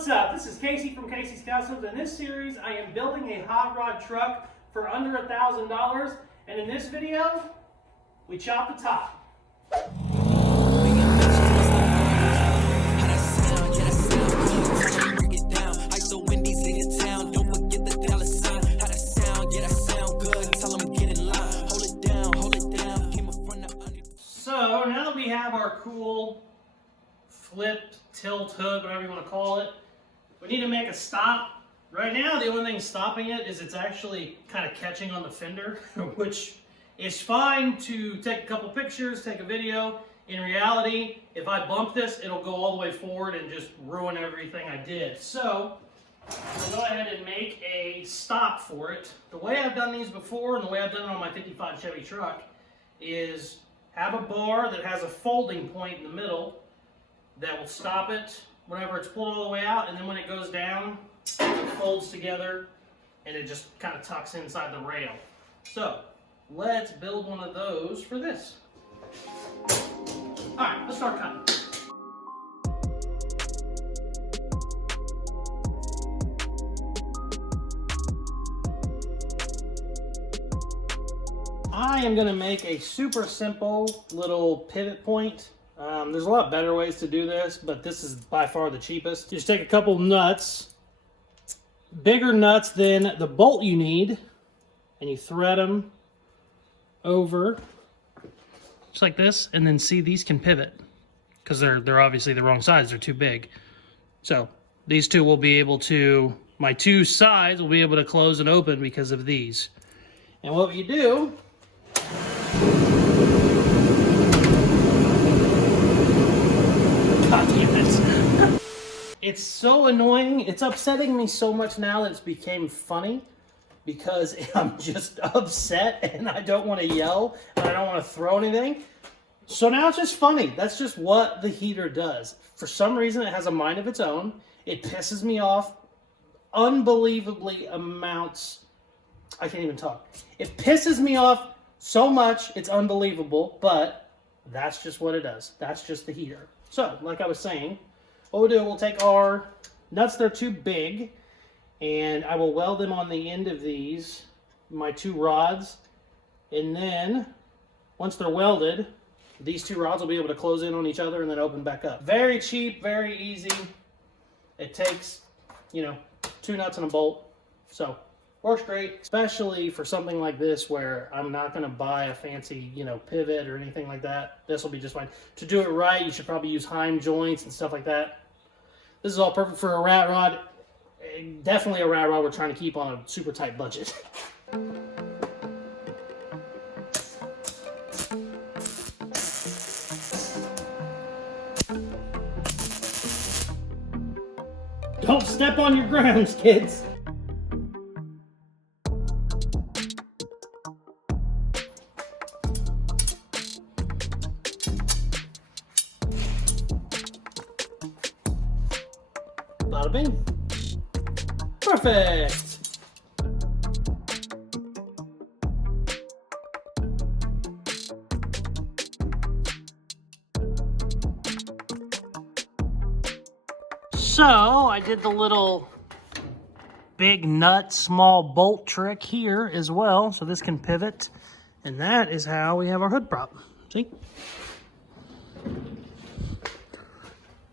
What's up? This is Casey from Casey's Customs. In this series, I am building a hot rod truck for under $1,000. And in this video, we chop the top. So now that we have our cool flipped tilt hood, whatever you want to call it, we need to make a stop. Right now, the only thing stopping it is it's actually kind of catching on the fender, which is fine to take a couple pictures, take a video. In reality, if I bump this, it'll go all the way forward and just ruin everything I did. So we'll go ahead and make a stop for it. The way I've done these before and the way I've done it on my 55 Chevy truck is have a bar that has a folding point in the middle that will stop it whenever it's pulled all the way out, and then when it goes down, it folds together and it just kind of tucks inside the rail. So let's build one of those for this. All right, let's start cutting. I am going to make a super simple little pivot point. There's a lot better ways to do this, but this is by far the cheapest. Just take a couple nuts, bigger nuts than the bolt you need, and you thread them over just like this, and then see, these can pivot because they're obviously the wrong size. They're too big. So these two will be able to, my two sides will be able to close and open because of these. And what you do, God damn it. It's so annoying. It's upsetting me so much now that it's became funny because I'm just upset and I don't want to yell and I don't want to throw anything. So now it's just funny. That's just what the heater does. For some reason, it has a mind of its own. It pisses me off unbelievably amounts. I can't even talk. It pisses me off so much, it's unbelievable, but that's just what it does. That's just the heater. So, like I was saying, what we'll do, we'll take our nuts, they're too big, and I will weld them on the end of these, my two rods, and then, once they're welded, these two rods will be able to close in on each other and then open back up. Very cheap, very easy. It takes, 2 nuts and a bolt, so works great, especially for something like this where I'm not going to buy a fancy, pivot or anything like that. This will be just fine. To do it right, you should probably use Heim joints and stuff like that. This is all perfect for a rat rod. Definitely a rat rod we're trying to keep on a super tight budget. Don't step on your grounds, kids. Bada bing. Perfect. So I did the little big nut, small bolt trick here as well. So this can pivot. And that is how we have our hood prop. See?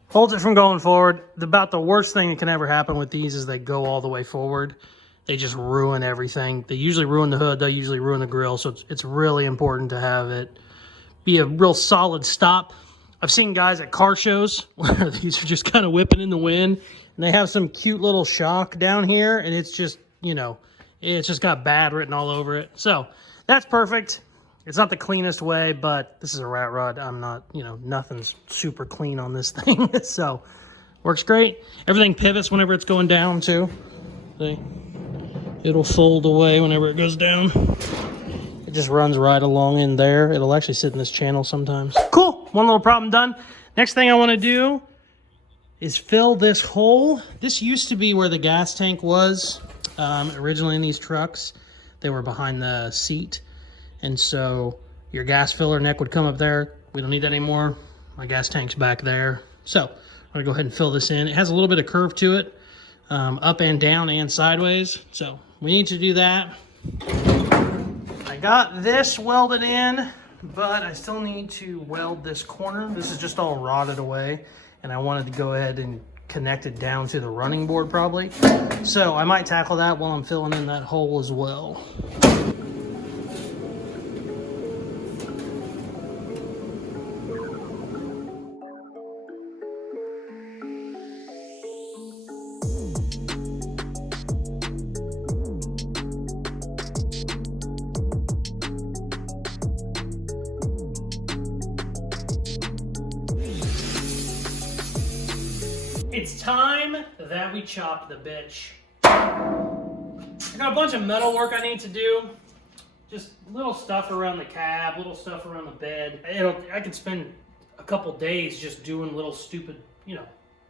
Holds it from going forward. About the worst thing that can ever happen with these is they go all the way forward. They just ruin everything. They usually ruin the hood. They usually ruin the grill. So it's really important to have it be a real solid stop. I've seen guys at car shows where these are just kind of whipping in the wind. And they have some cute little shock down here. And it's just, it's just got bad written all over it. So that's perfect. It's not the cleanest way, but this is a rat rod. I'm not, nothing's super clean on this thing. So, works great. Everything pivots whenever it's going down, too. See? It'll fold away whenever it goes down. It just runs right along in there. It'll actually sit in this channel sometimes. Cool. One little problem done. Next thing I want to do is fill this hole. This used to be where the gas tank was originally in these trucks. They were behind the seat. And so your gas filler neck would come up there. We don't need that anymore. My gas tank's back there. So I'm gonna go ahead and fill this in. It has a little bit of curve to it, up and down and sideways. So we need to do that. I got this welded in, but I still need to weld this corner. This is just all rotted away, and I wanted to go ahead and connect it down to the running board probably. So I might tackle that while I'm filling in that hole as well. It's time that we chop the bitch. I got a bunch of metal work I need to do. Just little stuff around the cab, little stuff around the bed. I could spend a couple days just doing little stupid, you know,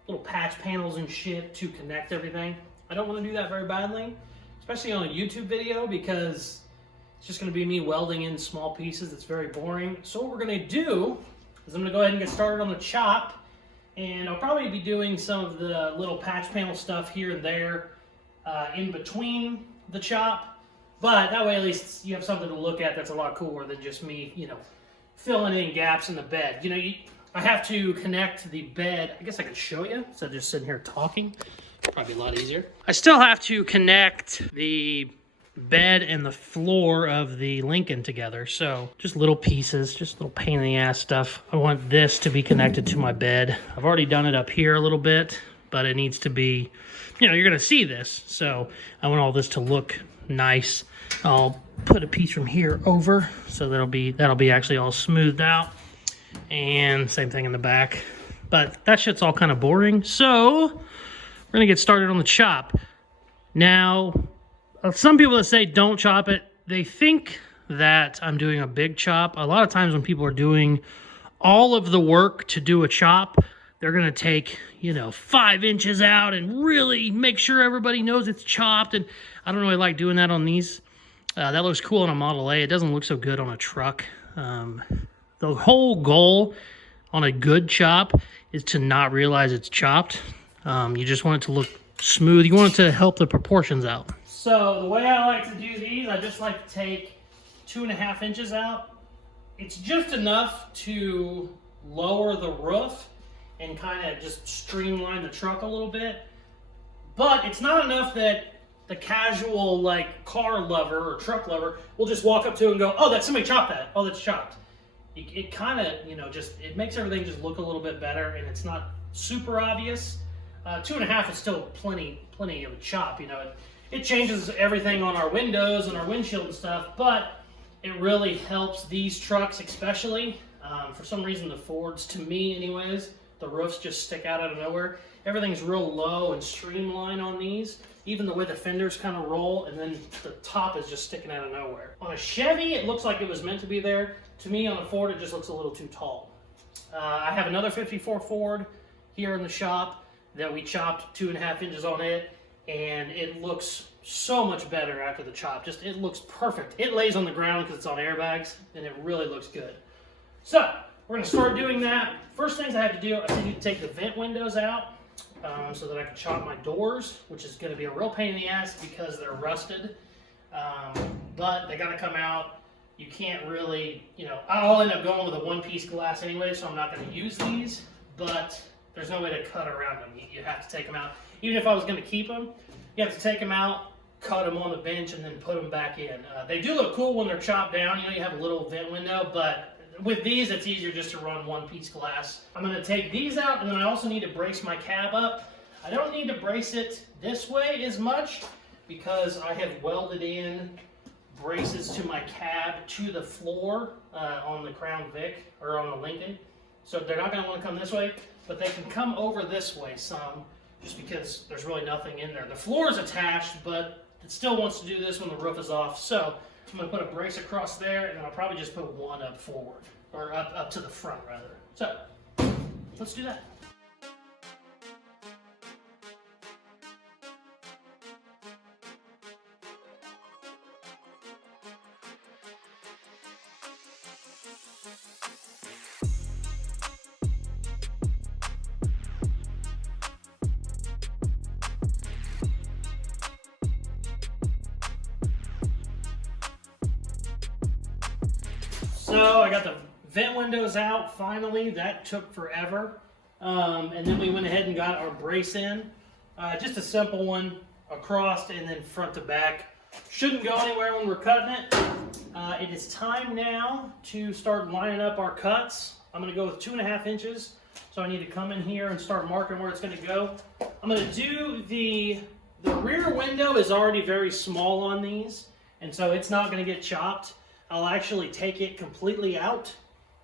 little patch panels and shit to connect everything. I don't want to do that very badly, especially on a YouTube video, because it's just going to be me welding in small pieces. It's very boring. So what we're going to do is I'm going to go ahead and get started on the chop. And I'll probably be doing some of the little patch panel stuff here and there in between the chop. But that way at least you have something to look at that's a lot cooler than just me, you know, filling in gaps in the bed. You know, I have to connect the bed. I guess I could show you instead of just sitting here talking. Probably a lot easier. I still have to connect the bed and the floor of the Lincoln together. So just little pieces, just little pain in the ass stuff. I want this to be connected to my bed. I've already done it up here a little bit, but it needs to be, you know, you're gonna see this. So I want all this to look nice. I'll put a piece from here over, so that'll be actually all smoothed out. And same thing in the back. But that shit's all kind of boring. So we're gonna get started on the chop. Now, some people that say don't chop it, they think that I'm doing a big chop. A lot of times when people are doing all of the work to do a chop, they're going to take, you know, 5 inches out and really make sure everybody knows it's chopped. And I don't really like doing that on these. That looks cool on a Model A. It doesn't look so good on a truck. The whole goal on a good chop is to not realize it's chopped. You just want it to look smooth. You want it to help the proportions out. So the way I like to do these, I just like to take 2.5 inches out. It's just enough to lower the roof and kind of just streamline the truck a little bit. But it's not enough that the casual like car lover or truck lover will just walk up to it and go, oh, somebody chopped that. Oh, that's chopped. It kind of, you know, it makes everything just look a little bit better, and it's not super obvious. 2.5 is still plenty of a chop, you know. It changes everything on our windows and our windshield and stuff, but it really helps these trucks especially. For some reason, the Fords, to me anyways, the roofs just stick out of nowhere. Everything's real low and streamlined on these. Even the way the fenders kind of roll, and then the top is just sticking out of nowhere. On a Chevy, it looks like it was meant to be there. To me, on a Ford, it just looks a little too tall. I have another 54 Ford here in the shop that we chopped 2.5 inches on it. And it looks so much better after the chop. Just, it looks perfect. It lays on the ground because it's on airbags, and it really looks good. So, we're going to start doing that. First things I have to do, I need to take the vent windows out so that I can chop my doors, which is going to be a real pain in the ass because they're rusted. But they got to come out. You can't really, you know, I'll end up going with a one-piece glass anyway, so I'm not going to use these. But there's no way to cut around them. You have to take them out. Even if I was going to keep them, you have to take them out, cut them on the bench, and then put them back in. They do look cool when they're chopped down. You know, you have a little vent window, but with these, it's easier just to run one-piece glass. I'm going to take these out, and then I also need to brace my cab up. I don't need to brace it this way as much because I have welded in braces to my cab to the floor on the Crown Vic, or on the Lincoln. So they're not going to want to come this way, but they can come over this way some, just because there's really nothing in there. The floor is attached, but it still wants to do this when the roof is off. So I'm going to put a brace across there, and then I'll probably just put one up forward, or up to the front, rather. So let's do that. So I got the vent windows out finally. That took forever. And then we went ahead and got our brace in. Just a simple one across and then front to back. Shouldn't go anywhere when we're cutting it. It is time now to start lining up our cuts. I'm going to go with 2.5 inches. So I need to come in here and start marking where it's going to go. I'm going to do the rear window is already very small on these, and so it's not going to get chopped. I'll actually take it completely out,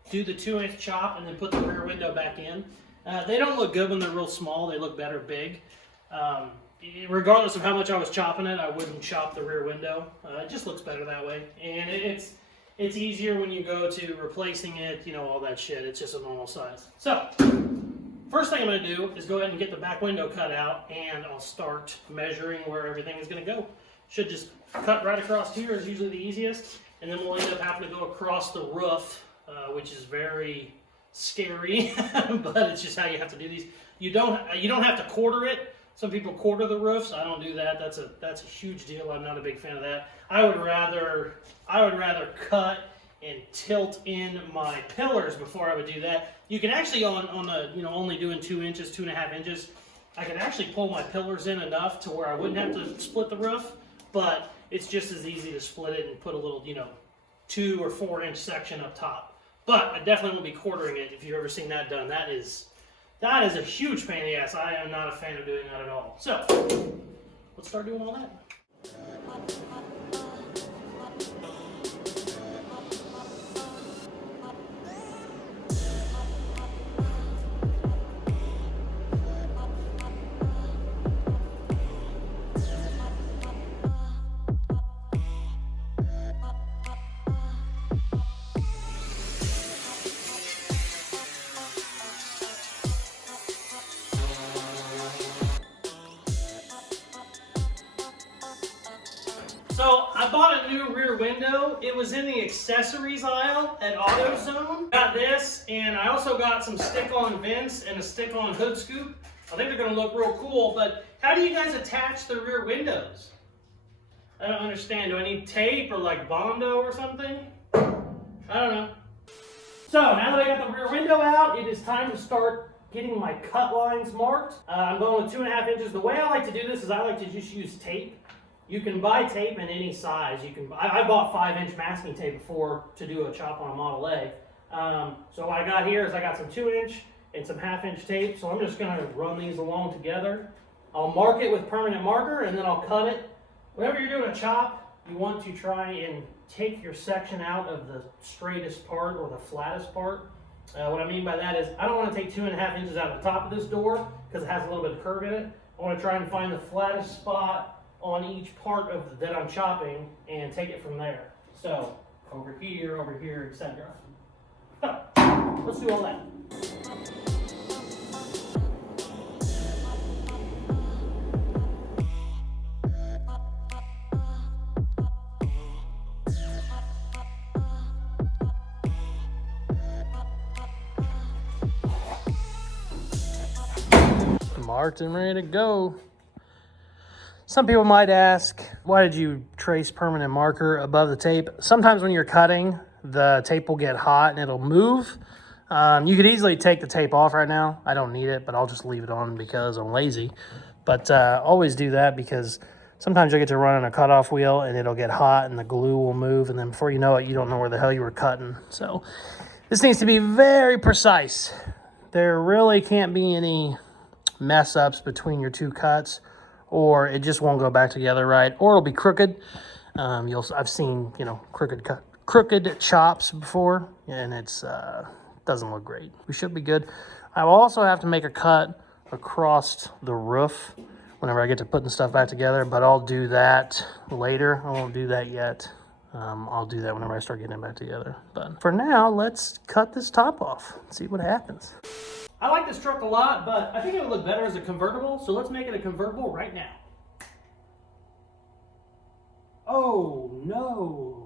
do the 2-inch chop, and then put the rear window back in. They don't look good when they're real small. They look better big. Regardless of how much I was chopping it, I wouldn't chop the rear window. It just looks better that way. And it's easier when you go to replacing it, you know, all that shit. It's just a normal size. So, first thing I'm going to do is go ahead and get the back window cut out, and I'll start measuring where everything is going to go. Should just cut right across here is usually the easiest, and then we'll end up having to go across the roof, which is very scary, but it's just how you have to do these. You don't have to quarter it. Some people quarter the roofs. I don't do that. That's a huge deal. I'm not a big fan of that. I would rather cut and tilt in my pillars before I would do that. You can actually on a, you know, only doing 2 inches, 2.5 inches, I can actually pull my pillars in enough to where I wouldn't have to split the roof, but it's just as easy to split it and put a little, you know, 2 or 4 inch section up top. But I definitely won't be quartering it. If you've ever seen that done, that is a huge pain in the ass. I am not a fan of doing that at all. So let's start doing all that. So I bought a new rear window. It was in the accessories aisle at AutoZone. Got this, and I also got some stick-on vents and a stick-on hood scoop. I think they're gonna look real cool, but how do you guys attach the rear windows? I don't understand. Do I need tape or like Bondo or something? I don't know. So now that I got the rear window out, it is time to start getting my cut lines marked. I'm going with 2.5 inches. The way I like to do this is I like to just use tape. You can buy tape in any size. I bought 5-inch masking tape before to do a chop on a Model A. So what I got here is I got some 2-inch and some 1/2-inch tape. So I'm just going to run these along together. I'll mark it with permanent marker, and then I'll cut it. Whenever you're doing a chop, you want to try and take your section out of the straightest part or the flattest part. What I mean by that is I don't want to take 2.5 inches out of the top of this door because it has a little bit of curve in it. I want to try and find the flattest spot on each part of that I'm chopping and take it from there. So over here, etc. So let's do all that. Marked and ready to go. Some people might ask, why did you trace permanent marker above the tape? Sometimes when you're cutting, the tape will get hot and it'll move. You could easily take the tape off right now. I don't need it, but I'll just leave it on because I'm lazy. But always do that because sometimes you'll get to run on a cutoff wheel and it'll get hot and the glue will move. And then before you know it, you don't know where the hell you were cutting. So this needs to be very precise. There really can't be any mess ups between your two cuts, or it just won't go back together right, or it'll be crooked. I've seen, you know, crooked chops before, and it's doesn't look great. We should be good. I will also have to make a cut across the roof whenever I get to putting stuff back together, but I'll do that later. I won't do that yet. I'll do that whenever I start getting it back together. But for now, let's cut this top off, see what happens. I like this truck a lot, but I think it would look better as a convertible, so let's make it a convertible right now. Oh, no.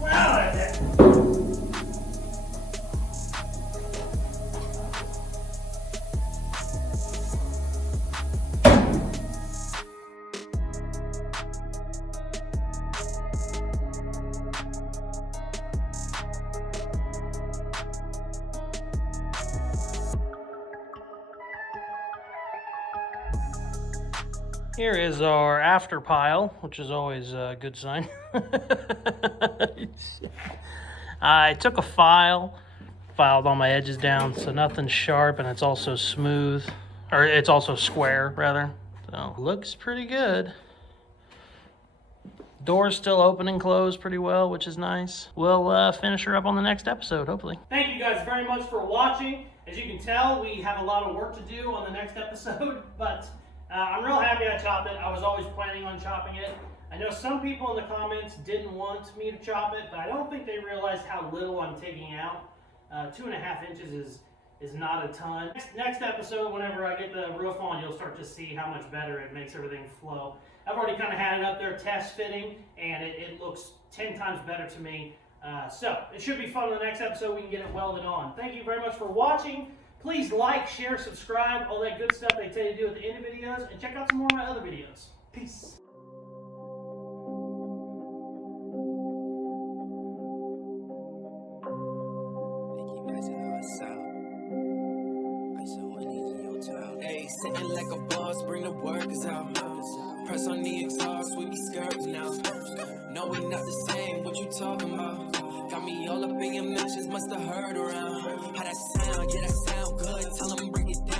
Wow, that's it. Here is our after pile, which is always a good sign. I took a filed all my edges down, so nothing's sharp, and it's also smooth, or it's also square, rather. So, looks pretty good. Door's still open and closed pretty well, which is nice. We'll finish her up on the next episode, hopefully. Thank you guys very much for watching. As you can tell, we have a lot of work to do on the next episode, but I'm real happy I chopped it. I was always planning on chopping it. I know some people in the comments didn't want me to chop it, but I don't think they realized how little I'm taking out. 2.5 inches is not a ton. Next episode, whenever I get the roof on, you'll start to see how much better it makes everything flow. I've already kind of had it up there test fitting, and it looks 10 times better to me. So it should be fun in the next episode. We can get it welded on. Thank you very much for watching. Please like, share, subscribe, all that good stuff they tell you to do at the end of videos, and check out some more of my other videos. Peace. Hey, sitting like a boss, bring the workers out. Press on the exhaust, we be skirts now. No, we not the same, what you talking about? Got me all up in your mentions, must have heard around. How that sound, yeah, that sound good, tell them break it down.